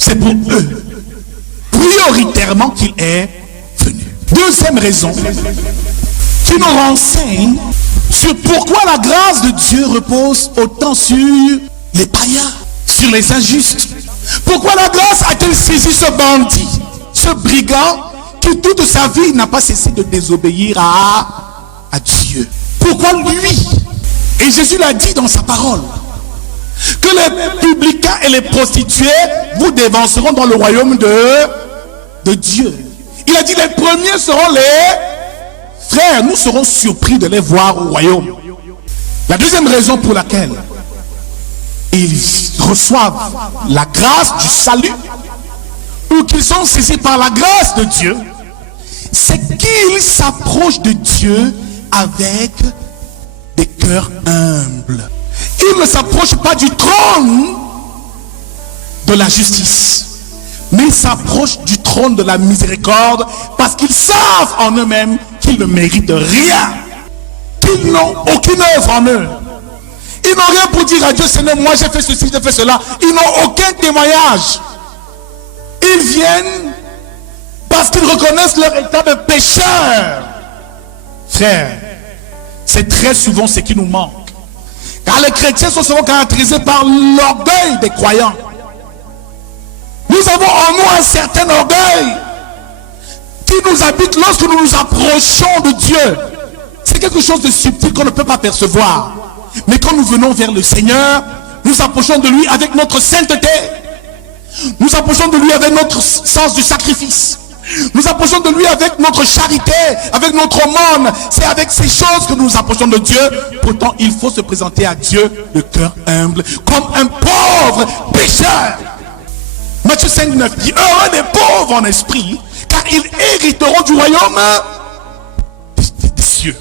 c'est pour eux, prioritairement qu'il est venu. Deuxième raison qui nous renseigne sur pourquoi la grâce de Dieu repose autant sur les païens, sur les injustes. Pourquoi la grâce a-t-elle saisi ce bandit, ce brigand qui toute sa vie n'a pas cessé de désobéir à Dieu? Pourquoi lui? Et Jésus l'a dit dans sa parole, que les publicains et les prostituées vous dévanceront dans le royaume de Dieu. Il a dit les premiers seront les frères, nous serons surpris de les voir au royaume. La deuxième raison pour laquelle ils reçoivent la grâce du salut, ou qu'ils sont saisis par la grâce de Dieu, c'est qu'ils s'approchent de Dieu avec des cœurs humbles. Ils ne s'approchent pas du trône de la justice, mais ils s'approchent du trône de la miséricorde, parce qu'ils savent en eux-mêmes qu'ils ne méritent rien, qu'ils n'ont aucune œuvre en eux. Ils n'ont rien pour dire à Dieu, Seigneur, moi j'ai fait ceci, j'ai fait cela. Ils n'ont aucun témoignage. Ils viennent parce qu'ils reconnaissent leur état de pécheur. Frère, c'est très souvent ce qui nous manque. Car les chrétiens sont souvent caractérisés par l'orgueil des croyants. Nous avons en nous un certain orgueil qui nous habite lorsque nous nous approchons de Dieu. C'est quelque chose de subtil qu'on ne peut pas percevoir. Mais quand nous venons vers le Seigneur, nous approchons de lui avec notre sainteté. Nous approchons de lui avec notre sens du sacrifice. Nous approchons de lui avec notre charité, avec notre aumône. C'est avec ces choses que nous nous approchons de Dieu. Pourtant, il faut se présenter à Dieu de cœur humble, comme un pauvre pécheur. Matthieu 5, 9 dit, heureux des pauvres en esprit, car ils hériteront du royaume des cieux.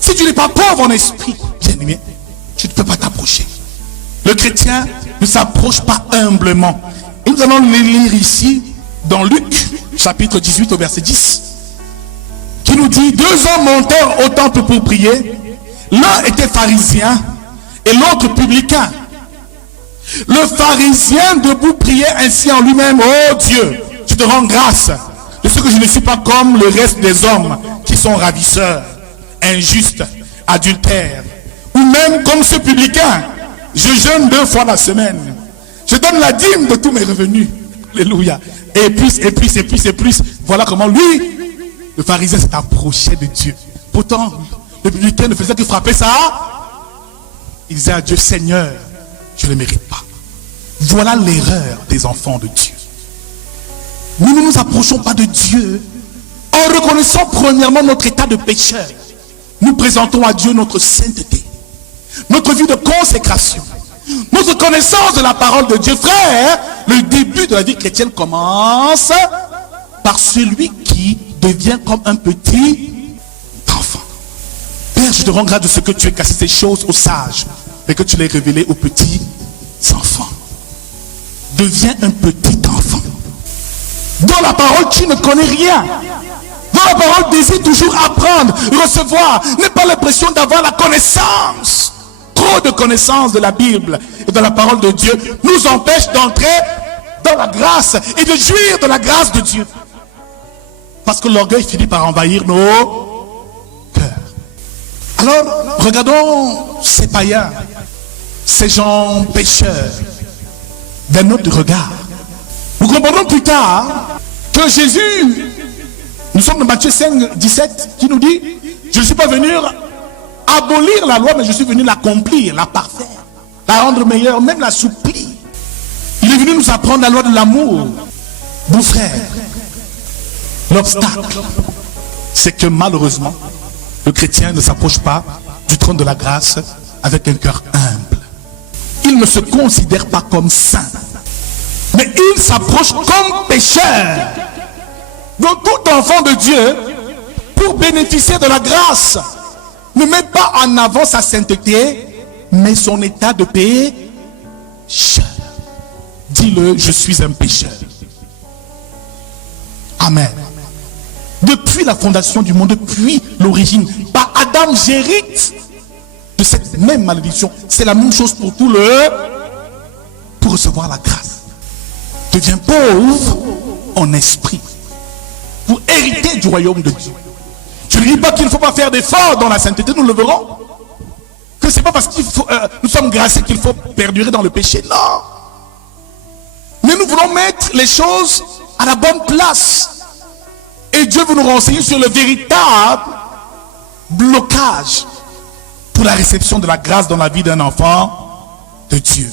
Si tu n'es pas pauvre en esprit, bien aimé, tu ne peux pas t'approcher. Le chrétien ne s'approche pas humblement. Et nous allons le lire ici dans Luc, chapitre 18 au verset 10, qui nous dit, deux hommes montèrent au temple pour prier. L'un était pharisien et l'autre publicain. Le pharisien debout priait ainsi en lui-même, oh Dieu, je te rends grâce de ce que je ne suis pas comme le reste des hommes qui sont ravisseurs, injustes, adultères, ou même comme ce publicain. Je jeûne 2 fois la semaine. Je donne la dîme de tous mes revenus. Alléluia. Et plus. Voilà comment lui, le pharisien, s'est approché de Dieu. Pourtant, le publicain ne faisait que frapper ça. Il disait à Dieu, Seigneur, je ne le mérite pas. Voilà l'erreur des enfants de Dieu. Nous ne nous approchons pas de Dieu en reconnaissant premièrement notre état de pécheur. Nous présentons à Dieu notre sainteté, notre vie de consécration, notre connaissance de la parole de Dieu. Frère, le début de la vie chrétienne commence par celui qui devient comme un petit enfant. Père, je te rends grâce de ce que tu as cassé ces choses aux sages, mais que tu les révélées aux petits enfants. Deviens un petit enfant. Dans la parole, tu ne connais rien. Dans la parole, désire toujours apprendre, recevoir. N'aie pas l'impression d'avoir la connaissance. Trop de connaissances de la Bible et de la parole de Dieu nous empêche d'entrer dans la grâce et de jouir de la grâce de Dieu. Parce que l'orgueil finit par envahir nos cœurs. Alors, regardons ces païens, ces gens pécheurs, d'un autre regard. Nous comprendrons plus tard que Jésus, nous sommes dans Matthieu 5, 17, qui nous dit, je ne suis pas venu abolir la loi, mais je suis venu l'accomplir, la parfaire, la rendre meilleure, même la l'assouplir. Il est venu nous apprendre la loi de l'amour. Mon frère, l'obstacle, c'est que malheureusement, le chrétien ne s'approche pas du trône de la grâce avec un cœur humble. Il ne se considère pas comme saint, mais il s'approche comme pécheur. Donc tout enfant de Dieu, pour bénéficier de la grâce, ne met pas en avant sa sainteté, mais son état de pécheur. Dis-le, je suis un pécheur. Amen. Depuis la fondation du monde, depuis l'origine, par Adam, j'hérite de cette même malédiction. C'est la même chose pour pour recevoir la grâce. devient pauvre en esprit pour hériter du royaume de Dieu. Je ne dis pas qu'il ne faut pas faire d'efforts dans la sainteté, nous le verrons. Que c'est pas parce que nous sommes graciés qu'il faut perdurer dans le péché, non. Mais nous voulons mettre les choses à la bonne place. Et Dieu veut nous renseigner sur le véritable blocage pour la réception de la grâce dans la vie d'un enfant de Dieu.